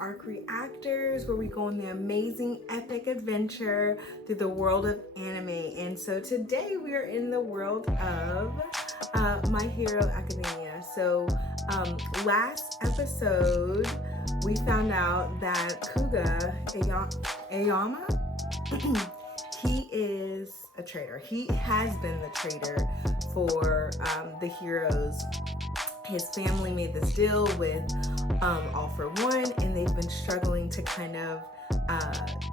YourArcReactors, where we go on the amazing epic adventure through the world of anime. And so today we are in the world of My Hero Academia. So last episode we found out that Aoyama he is a traitor. He has been the traitor for the heroes. His family made this deal with All for One, and they've been struggling to kind of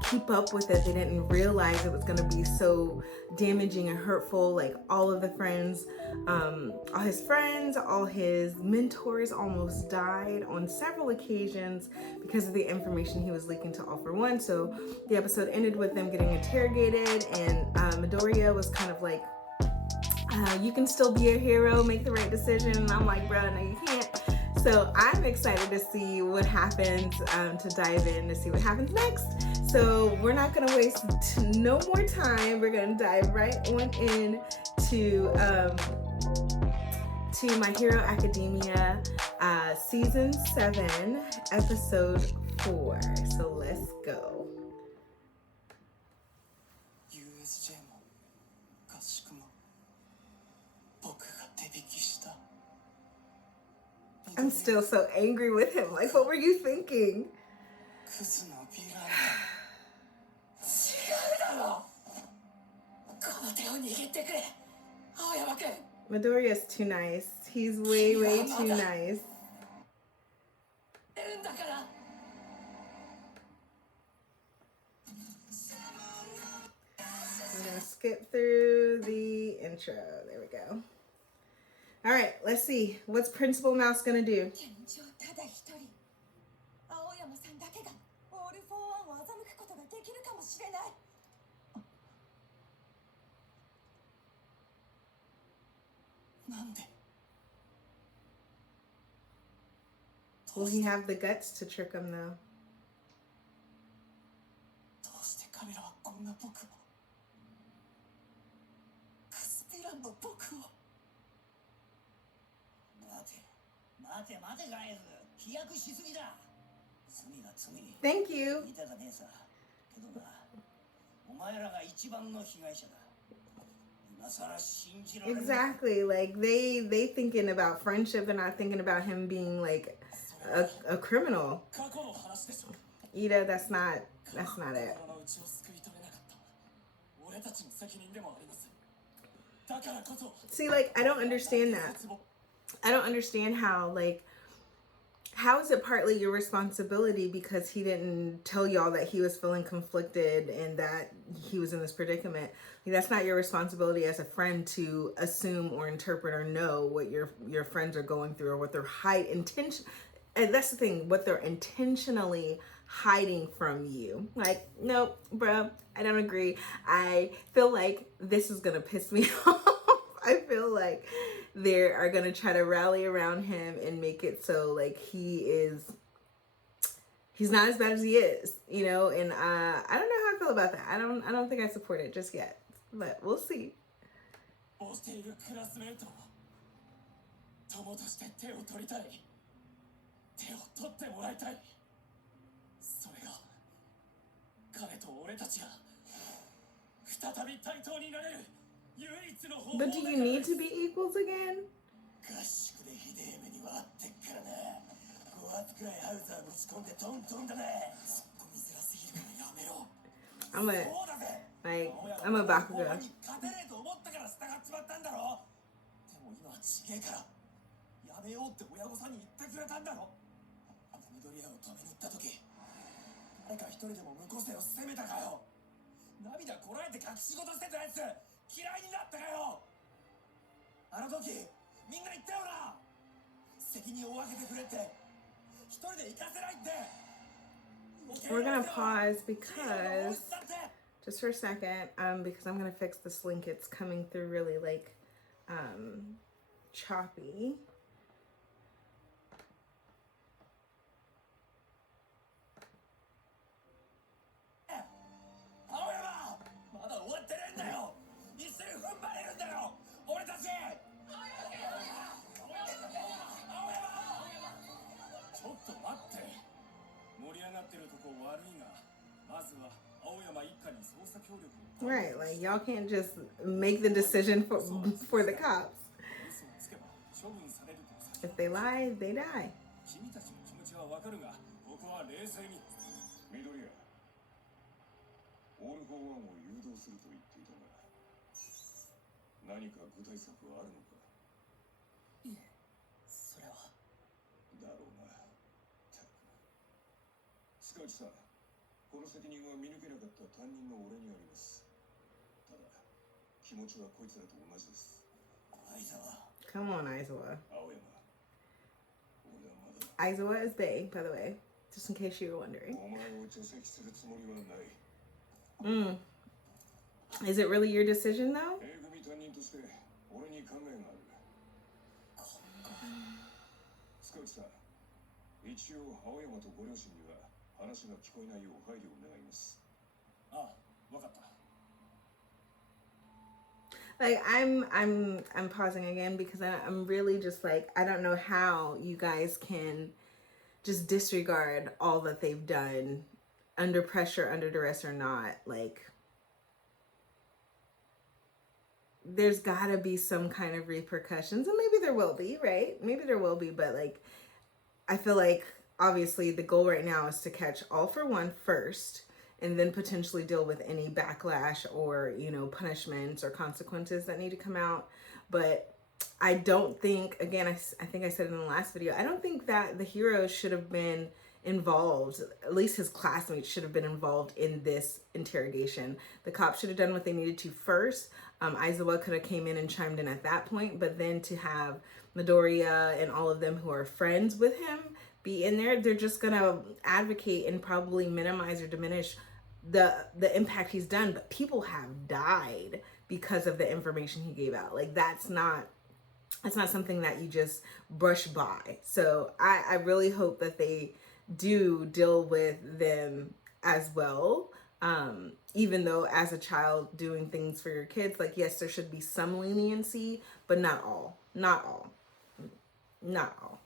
keep up with it. They didn't realize it was going to be so damaging and hurtful. Like all of the friends, all his friends, all his mentors almost died on several occasions because of the information he was leaking to All for One. So the episode ended with them getting interrogated, and Midoriya was kind of like, you can still be a hero, make the right decision. And I'm like, bro, no, you can't. So I'm excited to see what happens, to dive in to see what happens next. So we're not gonna waste no more time. We're gonna dive right on in to My Hero Academia Season 7, Episode 4. So let's go. I'm still so angry with him. Like, what were you thinking? Midoriya's too nice. He's way too nice. I'm gonna skip through the intro. There we go. All right, let's see. What's Principal Mouse gonna do? Will he have the guts to trick him though? Thank you. Exactly. Like they thinking about friendship. They're not thinking about him being like a criminal. Ida, that's not it. See, like, I don't understand that. I don't understand how, like, how is it partly your responsibility because he didn't tell y'all that he was feeling conflicted and that he was in this predicament? Like, that's not your responsibility as a friend to assume or interpret or know what your friends are going through or what they're and that's the thing, what they're intentionally hiding from you. Like, nope, bro, I don't agree. I feel like this is gonna piss me off. I feel like they are gonna try to rally around him and make it so like he's not as bad as he is, you know. And I don't know how I feel about that. I don't think I support it just yet, but we'll see. But do you need to be equals again? I'm a Bakugo. We're gonna pause because just for a second, because I'm gonna fix this link. It's coming through really like choppy. Right, like y'all can't just make the decision for the cops. If they lie, they die. 君たちの気持ちはわかるが、ここは冷静に。緑谷、オール・フォー・ワンを誘導すると言っていたが、何か具体策はあるのか。いえ、それは。だろうな。塚内さん、この責任は見抜けなかった担任の俺にあります。ただ、気持ちはこいつらと同じです。相沢。Come on, Aizawa. 青山。Aizawa is Bae, by the way, just in case you were wondering. Is it really your decision, though? Like I'm pausing again because I'm really just like, I don't know how you guys can just disregard all that they've done under pressure, under duress or not. Like, there's gotta be some kind of repercussions, and maybe there will be, right? Maybe there will be, but like, I feel like obviously the goal right now is to catch All for One first, and then potentially deal with any backlash or, you know, punishments or consequences that need to come out. But I don't think, again, I think I said in the last video, I don't think that the heroes should have been involved, at least his classmates should have been involved in this interrogation. The cops should have done what they needed to first. Aizawa could have came in and chimed in at that point, but then to have Midoriya and all of them who are friends with him be in there, they're just gonna advocate and probably minimize or diminish the impact he's done. But people have died because of the information he gave out. Like, that's not something that you just brush by. So I really hope that they do deal with them as well. Even though as a child doing things for your kids, like, yes, there should be some leniency, but not all. Not all. Not all.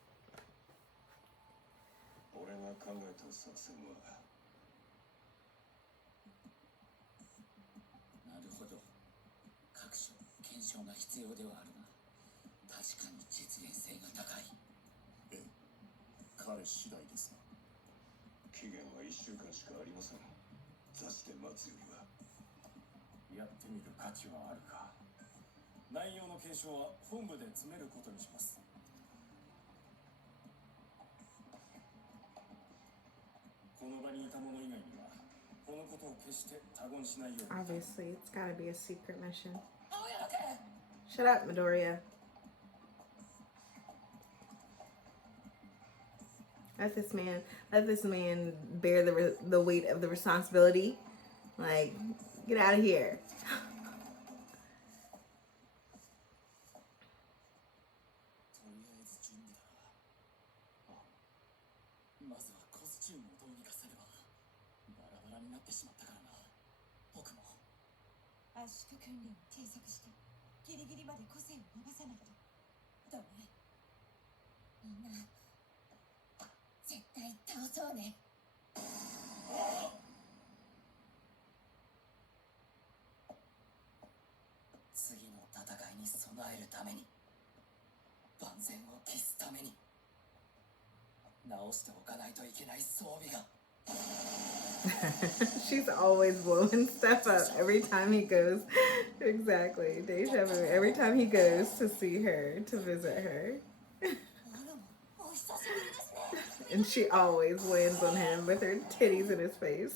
Obviously, it's gotta be a secret mission. Shut up, Midoriya. Let this man bear the weight of the responsibility. Like, get out of here. She's always blowing stuff up every time he goes. Exactly. Deja vu. Every time he goes to see her, to visit her. And she always lands on him with her titties in his face.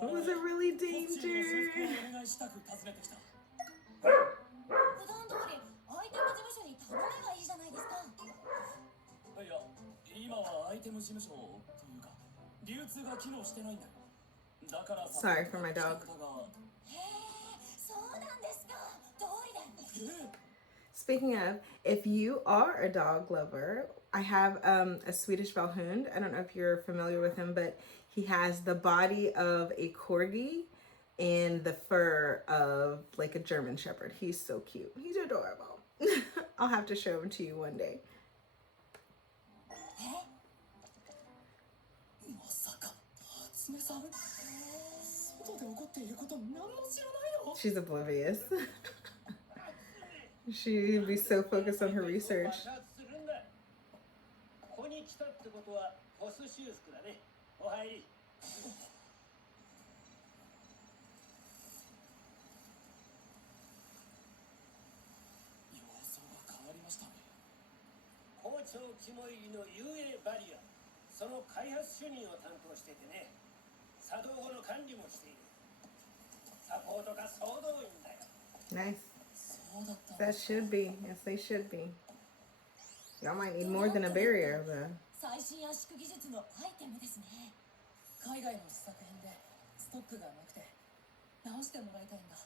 Was it really danger? Sorry for my dog. Speaking of, if you are a dog lover, I have a Swedish Valhund. I don't know if you're familiar with him, but he has the body of a corgi in the fur of like a German Shepherd. He's so cute. He's adorable. I'll have to show him to you one day. She's oblivious. She'd be so focused on her research. Nice. That should be. Yes, they should be. Y'all might need more than a barrier, though. 最新圧縮技術のアイテムですね。海外の試作品でストックがなくて直してもらいたいんだ。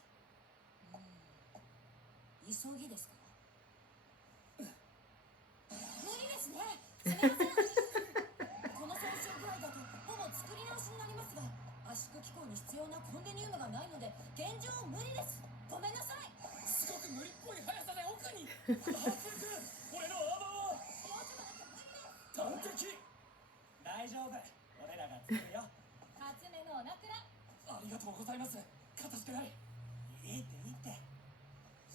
急ぎですか？無理ですね。すみません。この損傷具合だとほぼ作り直しになりますが、圧縮機構に必要なコンデニウムがないので現状無理です。ごめんなさい。すごく無理っぽい速さで奥に。俺のアーマーは完璧。大丈夫。俺らが作るよ。初めのおなくら。ありがとうございます。かたじけない。いいっていいって。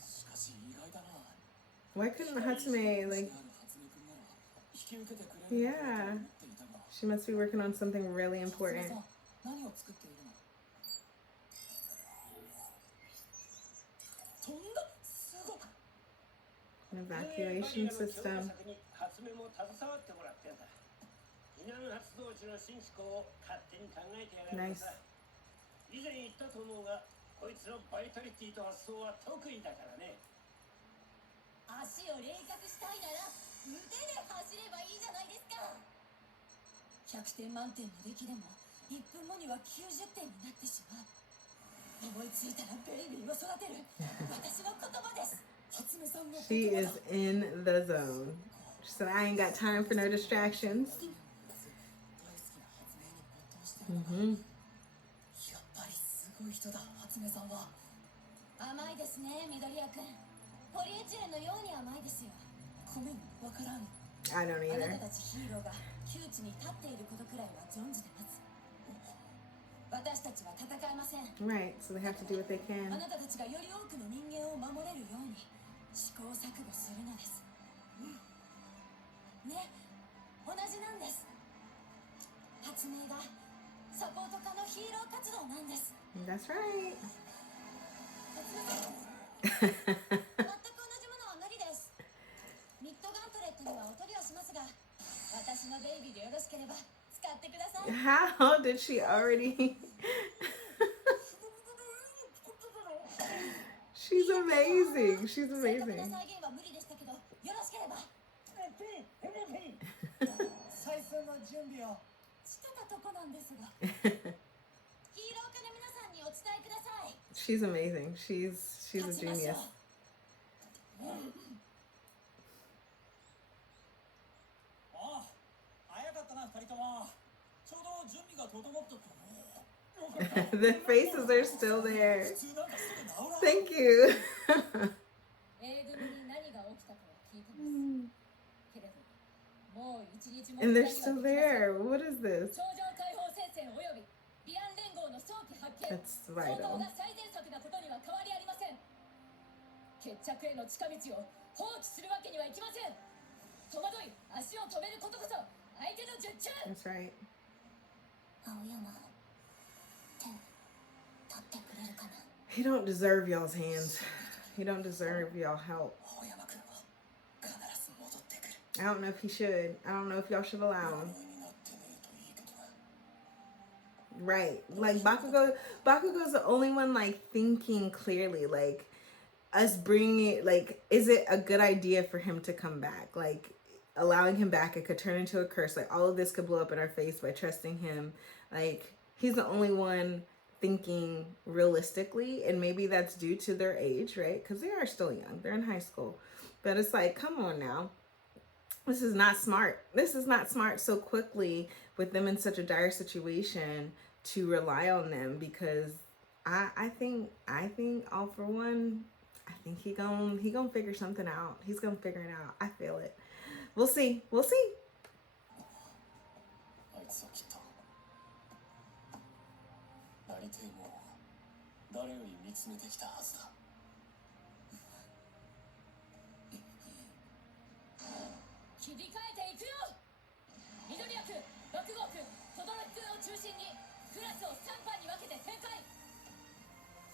しかし意外だな。Why couldn't Hatsume, like, yeah, she must be working on something really important. An evacuation system. Nice. 足を冷却したいなら腕で走ればいいじゃないですか。100点満点の出来でも1分後には90点になってしまう。思いついたらベイビーを育てる私の言葉です。初音さんの She is in the zone. She said, I ain't got time for no distractions. やっぱりすごい人だ、初音さんは。甘いですね、緑谷くん。ポリエチレンのように甘いですよ。ごめん、わからん。 I don't あな either. たたちヒーローが窮地に立っていることくらいは存じてます。私たちは戦えません。 Right, so they have to do what they あ can. なたたちがより多くの人間を守れるように試行錯誤するのです。ね、同じなんです。発明がサポート課のヒーロー活動なんです。 That's right. 全く同じものは無理です。ミッドガントレットにはお取りをしますが、私のベイビーでよろしければ使ってください。 How did she already? She's amazing. She's 正確な amazing. 再現は無理でしたけど、よろしければ。採寸の準備をしてたとこなんですが。ヒーロー科の皆さんにお伝えください。 She's amazing. She's a 勝ちましょう。 genius. ああ、早かったな、2人とも。ちょうど準備が整ったと。 The faces are still there. 普通なんかすぐ治らん。 Thank you. A 組に何が起きたかは聞いてます。けれど、もう一日も And they're still there. What is this? 頂上解放戦線およびビアン連合の早期発見。 That's 総 vital. 合が最善策なことには変わりありません。決着への近道を放棄するわけにはいきません。戸惑い、足を止めることこそ相手の術中。 That's right. 青山、手取ってくれるかな。 He don't deserve y'all's hands. He don't deserve y'all help. 青山くんは必ず戻ってくる。 I don't know if he should. I don't know if y'all should allow him. になってねえといいけどな。 Right. Like Bakugo's the only one like thinking clearly. Like us bringing it, like, is it a good idea for him to come back? Like allowing him back, it could turn into a curse. Like all of this could blow up in our face by trusting him. Like he's the only one thinking realistically, and maybe that's due to their age, right? Because they are still young. They're in high school. But it's like, come on now. This is not smart. This is not smart so quickly with them in such a dire situation to rely on them, because I think all for one. I think he gonna figure something out. He's gonna figure it out. I feel it. We'll see. We'll see. あいつはきっとなりてえもんを誰より見つめてきたはずだ。切り替えていくよ。緑谷君、爆豪君、轟君を中心にクラスを3班に分けて展開。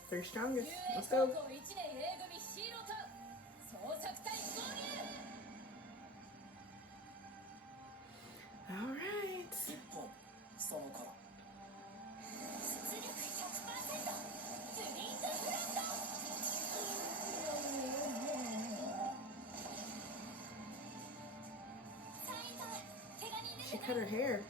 They're strongest. Let's 高 go. 校1年 A 組ヒーローと捜索隊合流。 All right. 一方その頃出力 100%。 スリングフラット。 隊員さん、怪我人出 She て cut ない？ her hair.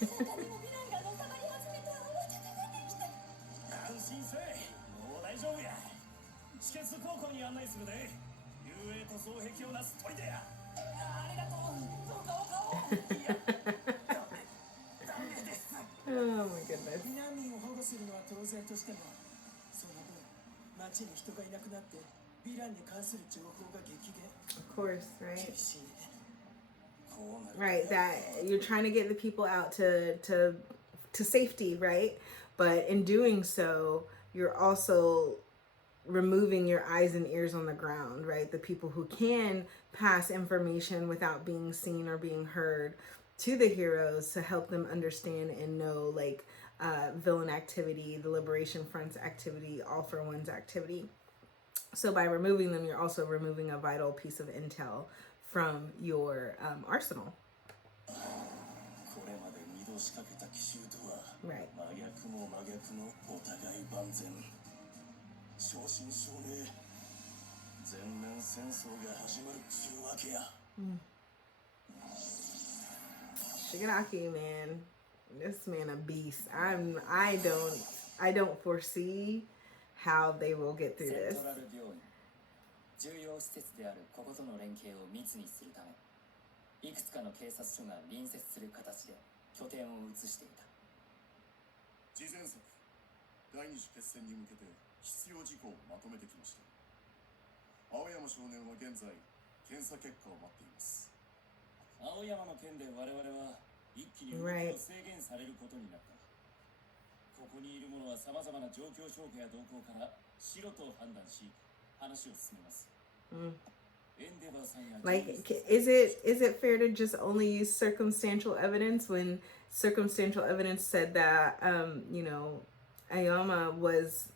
他にもヴィランがのさばり始めた。出てきた。安心せい、もう大丈夫や。地下高校に案内するで。遊泳と双璧をなす砦や。ありがとう。どうかお顔。いや、ダメです。 Oh my goodness. 避難民を保護するのは当然としても、その分町に人がいなくなってヴィランに関する情報が激減。 Of course, right? 厳しいね。 Right, that you're trying to get the people out to safety, right? But in doing so, you're also removing your eyes and ears on the ground, right? The people who can pass information without being seen or being heard to the heroes to help them understand and know, like, villain activity, the Liberation Front's activity, All for One's activity. So by removing them, you're also removing a vital piece of intel from your arsenal. これまで二度仕掛けた奇襲とは Right. 真逆も真逆のお互い万全。正真正銘全面戦争が始まるっちゅうわけや。Shigaraki, man, this man a beast. I don't foresee how they will get through セン this. トラル病院重要施設であるこことの連携を密にするためいくつかの警察署が隣接する形で拠点を移していた。次前作第二次決戦に向けて必要事項をまとめてきました。青山少年は現在検査結果を待っています。青山の件で我々は一気に動きを制限されることになった。ここにいる者は様々な状況証拠や動向から白と判断し話を進めます。エンデバーさんや Like, is it fair to just only use circumstantial evidence when circumstantial evidence said that Aoyama was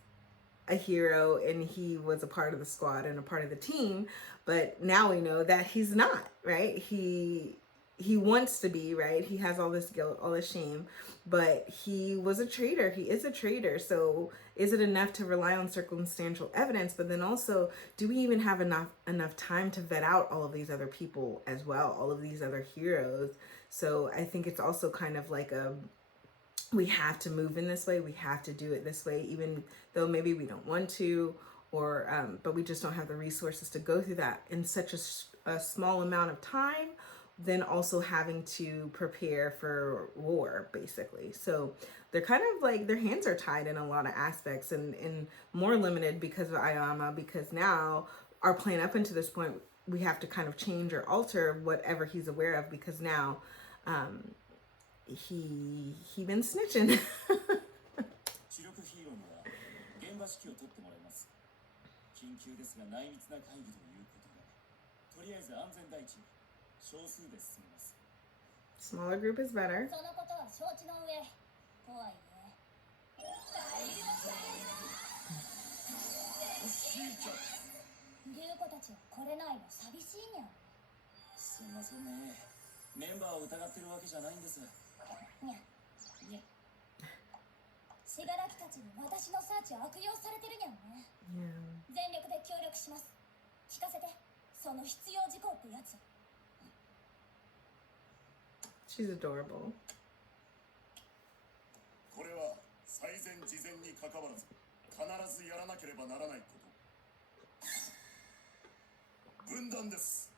a hero and he was a part of the squad and a part of the team, but now we know that he's not, right? He wants to be, right? He has all this guilt, all this shame, but he was a traitor. He is a traitor. So is it enough to rely on circumstantial evidence? But then also, do we even have enough time to vet out all of these other people as well, all of these other heroes? So I think it's also kind of like we have to move in this way. We have to do it this way, even though maybe we don't want to, or but we just don't have the resources to go through that in such a small amount of time. Then also having to prepare for war, basically. So they're kind of like their hands are tied in a lot of aspects and more limited because of Aoyama, because now our plan up until this point, we have to kind of change or alter whatever he's aware of because now he been snitching. 主力ヒーローには現場指揮を取ってもらいます。緊急ですが内密な会議ということで、とりあえず安全第一、少数で進めます。 Smaller group is better. そのことは承知の上。とはいえ。竜子たちは来れないの寂しいにゃん。すみませんね。メンバーを疑ってるわけじゃないんです。にゃ。にゃ。死柄木たちに私のサーチを悪用されてるにゃんね。Yeah. 全力で協力します。聞かせて。その必要事項ってやつ。 She's adorable. これは最善事前に関わらず必ずやらなければならないこと。分断です。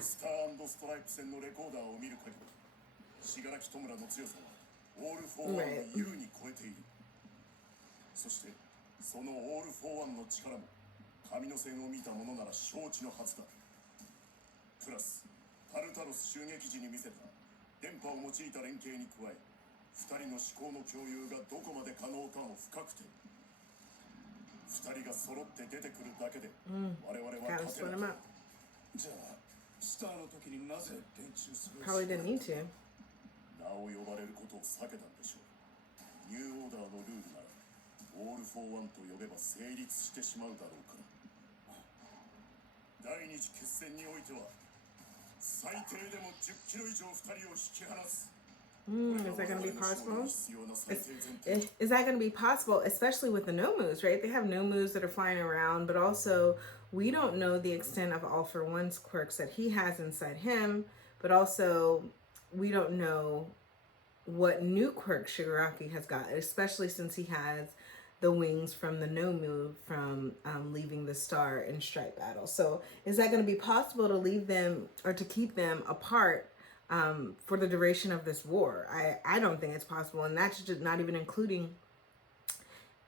スター&ストライプ戦のレコーダーを見る限り、信楽戸村の強さはオール・フォー・ワンを優に超えている。そしてそのオール・フォー・ワンの力も神の線を見た者なら承知のはずだ。プラスタルタロス襲撃時に見せた電波を用いた連携に加え、2人の思考の共有がどこまで可能かも不確定。2人が揃って出てくるだけで我々は Gotta 勝て split な them い。 up. じゃあスターの時になぜ連中する Probably didn't need to. 名を呼ばれることを避けたんでしょう。ニューオーダーのルールならオール・フォー・ワンと呼べば成立してしまうだろうから。第二次決戦においては最低でも10キロ以上2人を引き離す。 Is that going to be possible? Is that going to be possible, especially with the no moves, right? They have no moves that are flying around, but also we don't know the extent of All for One's quirks that he has inside him, but also we don't know what new quirks Shigaraki has got, especially since he has the wings from the no move from leaving the star in stripe battle. So is that going to be possible to leave them or to keep them apart for the duration of this war? I don't think it's possible, and that's just not even including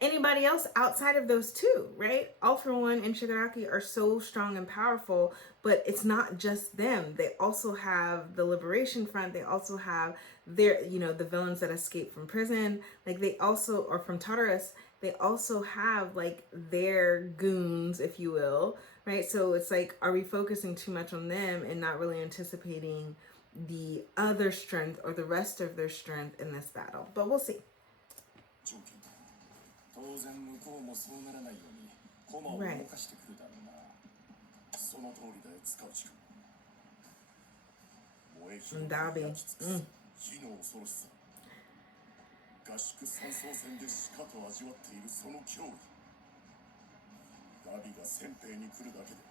anybody else outside of those two, right? All for One and Shigaraki are so strong and powerful, but it's not just them. They also have the Liberation Front. They also have their, the villains that escape from prison. Like they also, or from Tartarus, they also have like their goons, if you will, right? So it's like, are we focusing too much on them and not really anticipating the other strength or the rest of their strength in this battle? But we'll see. 当然向こうもそうならないように駒を動かしてくるだろうな。その通りだよ、塚内君。燃え広がり焼き尽くす火の恐ろしさ。合宿山荘戦でしかと味わっているその脅威。ダビが先兵に来るだけで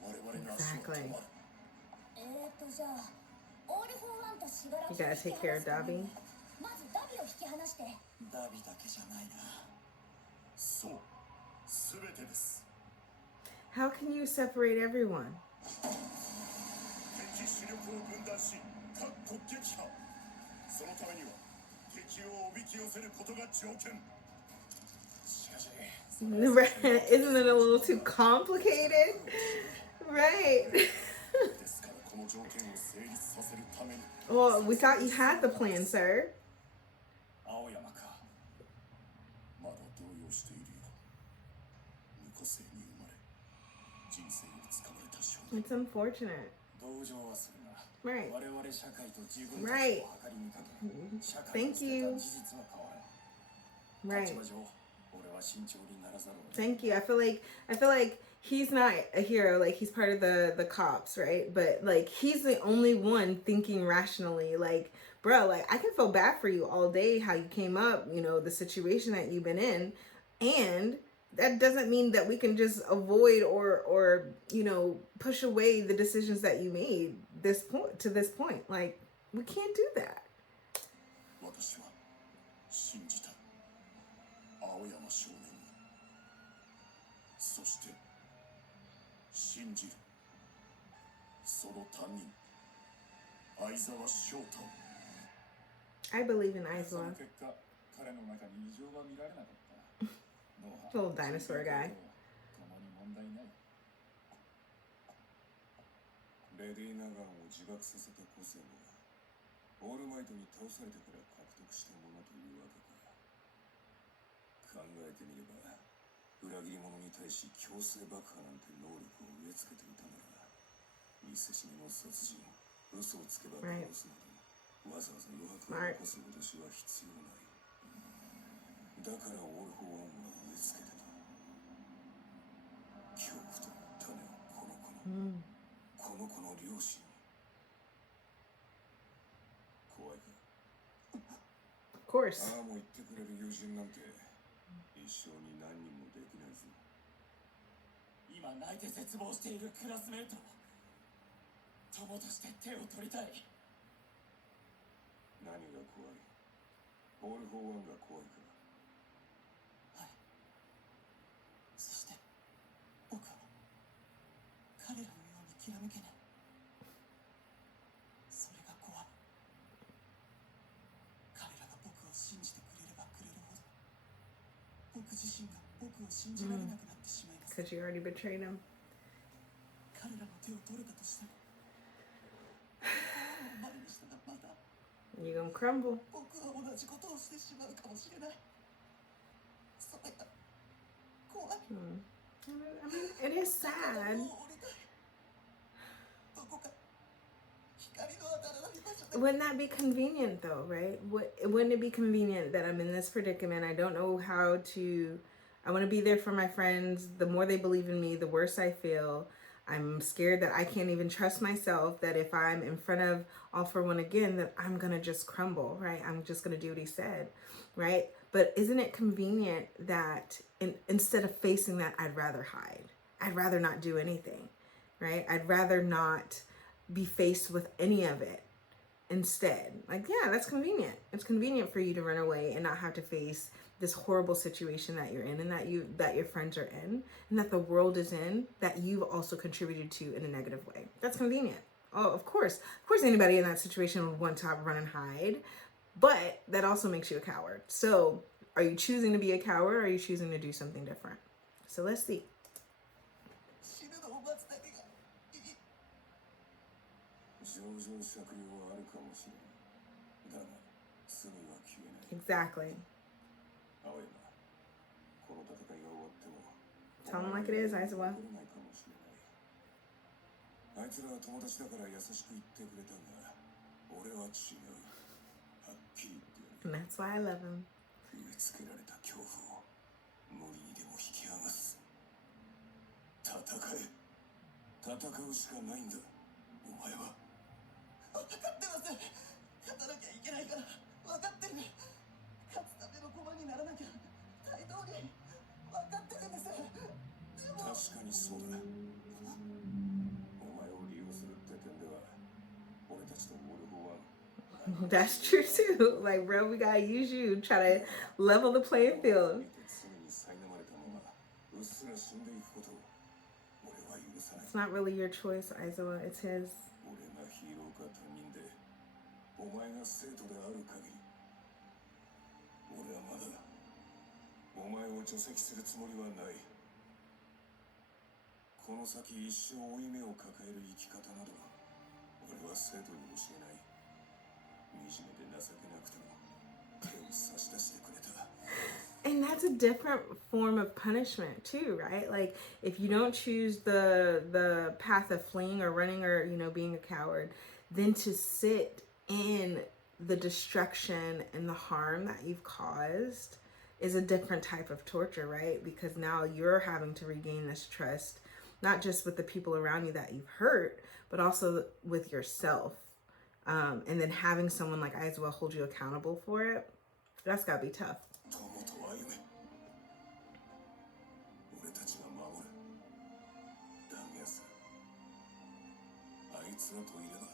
我々の足は止まる。じゃあオール・フォー・ワンとシガラ You gotta take care of Dabi. まずダビを引き離して。ダビだけじゃないな。そう、すべてです。 How can you separate everyone? 敵主力を分断し、各国撃破。そのためには敵をおびき寄せることが条件。しかし、Isn't it a little too complicated? Right. ですからこの条件を成立させるために。Well, we thought you had the plan, sir. 青山か。まだ動揺しているよ。無個性に生まれ、人生をつかまれた少年。 It's unfortunate. 同情はするが、 Right. 我々社会と自分たちを Right. 計りにかけ、社会を捨てた事実は変わらない。 Right. 立場上、俺は慎重にならざるを得ない。 Thank you. I feel like he's not a hero. Like he's part of the cops, right? But like he's the only one thinking rationally. Like, bro, like I can feel bad for you all day how you came up, the situation that you've been in, and that doesn't mean that we can just avoid or push away the decisions that you made this point. Like we can't do that. 私は信じた。青山少年を。そして信じる。その担任、相沢翔太を。 I believe in その Aizawa. 結果、彼の中に異常は見られなかった。 Little dinosaur guy. 共に問題ない。レディー・ナガンを自爆させた個性は、オールマイトに倒されてから獲得したものというわけか。考えてみれば、裏切り者に対し強制爆破なんて能力を植え付けていたなら、見せしめの殺人、嘘をつけば殺すなど、わざわざ余白を起こす脅しは必要ない。だからオール・フォー・ワンは植え付けてた。恐怖という種をこの子に、この子の両親に。怖いか。 Of course. ああも言ってくれる友人なんて一生に何人もできないぞ。今泣いて絶望しているクラスメート友として手を取りたい。何が怖い？オール・フォー・ワンが怖いか。 そして僕は彼らのようにきらめけない自身が僕を信じられなくなってしまいます。 Because you already betrayed him. 彼らの手を取れたとしても、前にしたらまた You're gonna crumble. 僕は同じことをしてしまうかもしれない。それが怖い。 I mean, it is sad. もう降りたい。どこか光の当たらない場所で。 Wouldn't that be convenient though, right? Wouldn't it be convenient that I'm in this predicament? I don't know how to, I want to be there for my friends. The more they believe in me, the worse I feel. I'm scared that I can't even trust myself, that if I'm in front of All For One again, that I'm going to just crumble, right? I'm just going to do what he said, right? But isn't it convenient that instead of facing that, I'd rather hide. I'd rather not do anything, right? I'd rather not be faced with any of it. Instead, like, yeah, that's convenient. It's convenient for you to run away and not have to face this horrible situation that you're in, and that your friends are in, and that the world is in, that you've also contributed to in a negative way. That's convenient. Oh, of course anybody in that situation would want to run and hide, but that also makes you a coward. So are you choosing to be a coward, or are you choosing to do something different? So let's see. 死ぬのを待つだけがいい。情状酌量はあるかもしれん。だが罪は消えない。 Exactly. 青山、この戦いが終わっても Tell them like it is, Aizawa. 残れないかもしれない。あいつらは友達だから優しく言ってくれたが、俺は違う。はっきり言ってやる。 And that's why I love him. 植え付けられた恐怖を無理にでも引き剥がす。戦え。戦うしかないんだ。お前は。分かってます。勝たなきゃいけないから分かってる。勝つための駒にならなきゃ対等に分かってるんです。でも確かにそうだ。お前を利用するって点では、俺たちとオール・フォー・ワン。 That's true too. Like, bro, we gotta use you, try to level the playing field. 常に苛まれたままうっすら死んでいくことを俺は許さない。 It's not really your choice, Aizawa. It's his. 俺がヒーローか他人で、お前が生徒である限り、俺はまだお前を除籍するつもりはない。この先一生負い目を抱える生き方など、俺は生徒に教えない。惨めで情けなくても手を差し出してくれた。 And that's a different form of punishment too, right? Like, if you don't choose the path of fleeing or running or, you know, being a coward, then to sit in the destruction and the harm that you've caused is a different type of torture, right? Because now you're having to regain this trust, not just with the people around you that you've hurt, but also with yourself. And then having someone like Aizawa hold you accountable for it, that's gotta be tough. 友と歩め。俺たちが守る。だがさ、あいつらといれば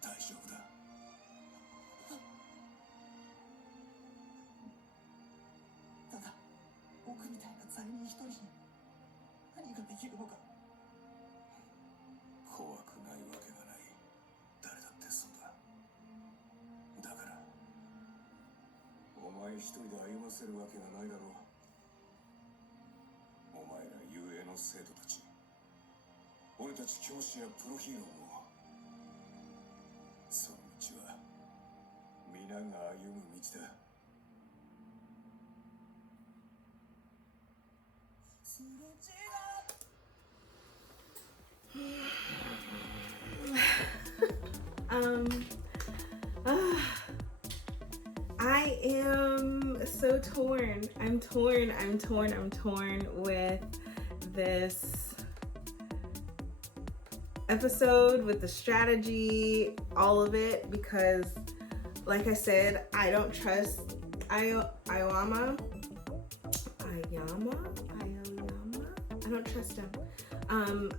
大丈夫だ。ただ僕みたいな罪人一人に何ができるのか。怖くないわけがない。誰だってそうだ。だから、お前一人で歩ませるわけがないだろう。お前ら雄英の生徒たち、俺たち教師やプロヒーローも、その道は皆が歩む道だ。すれ違I am so torn. I'm torn with this episode, with the strategy, all of it, because like I said, I don't trust Aoyama. I don't trust him.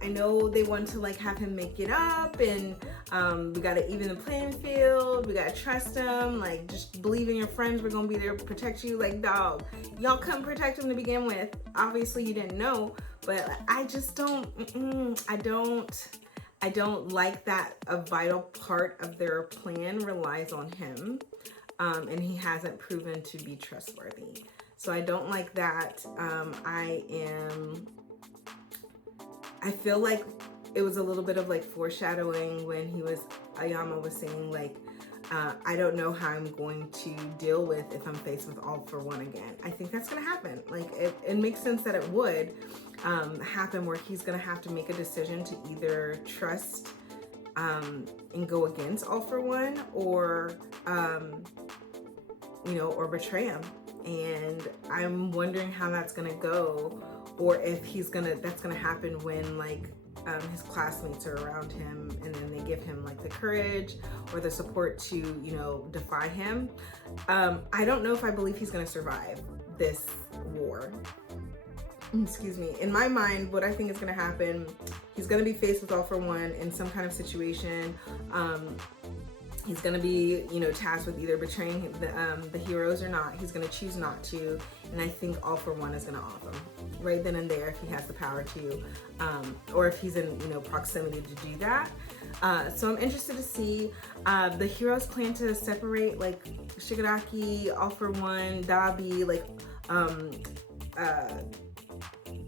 I know they want to like have him make it up, and we gotta even the playing field. We gotta trust him. Like, just believe in your friends. We're gonna be there to protect you. Like, dog, y'all couldn't protect him to begin with. Obviously, you didn't know, but I just don't. I don't like that a vital part of their plan relies on him, and he hasn't proven to be trustworthy. So I don't like that. I feel like it was a little bit of like foreshadowing when Aoyama was saying like, I don't know how I'm going to deal with if I'm faced with All For One again. I think that's gonna happen. Like it makes sense that it would happen, where he's gonna have to make a decision to either trust and go against All For One, or or betray him. And I'm wondering how that's gonna go, or if that's gonna happen when like his classmates are around him, and then they give him like the courage or the support to defy him. I don't know if I believe he's gonna survive this war. Excuse me. In my mind, what I think is gonna happen, he's gonna be faced with All For One in some kind of situation. He's gonna be, tasked with either betraying the heroes or not. He's gonna choose not to, and I think All For One is gonna off him right then and there if he has the power to, or if he's in proximity to do that. So I'm interested to see. The heroes plan to separate like Shigaraki, All For One, Dabi, like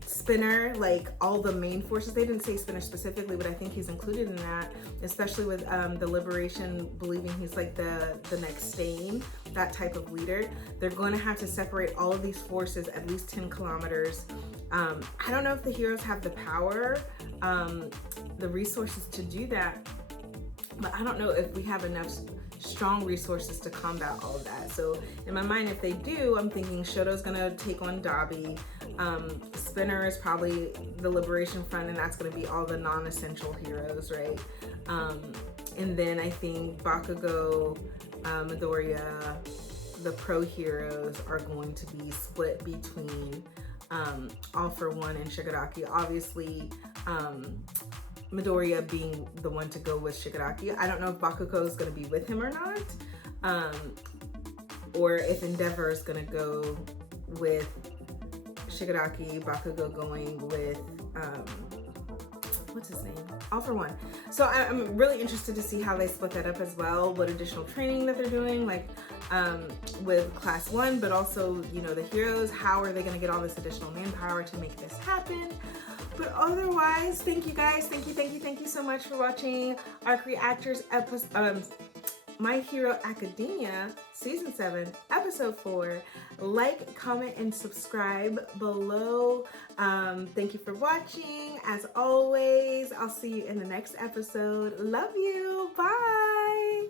Spinner, like all the main forces. They didn't say Spinner specifically, but I think he's included in that, especially with the Liberation believing he's like the next Stain, that type of leader. They're going to have to separate all of these forces at least 10 kilometers. I don't know if the heroes have the power, the resources to do that, but I don't know if we have enough strong resources to combat all of that. So in my mind, if they do, I'm thinking Shoto's gonna take on Dabi. Spinner is probably the Liberation Front, and that's gonna be all the non-essential heroes, right? And then I think Bakugo, Midoriya, the pro heroes are going to be split between All For One and Shigaraki. Obviously, Midoriya being the one to go with Shigaraki. I don't know if Bakugo is going to be with him or not, or if Endeavor is going to go with Shigaraki, Bakugo going with what's his name? All For One. So I'm really interested to see how they split that up as well, what additional training that they're doing, like with Class 1, but also, the heroes, how are they going to get all this additional manpower to make this happen? But otherwise, thank you guys. Thank you so much for watching ARCReactors episode, My Hero Academia Season 7, Episode 4. Like, comment, and subscribe below. Thank you for watching. As always, I'll see you in the next episode. Love you. Bye.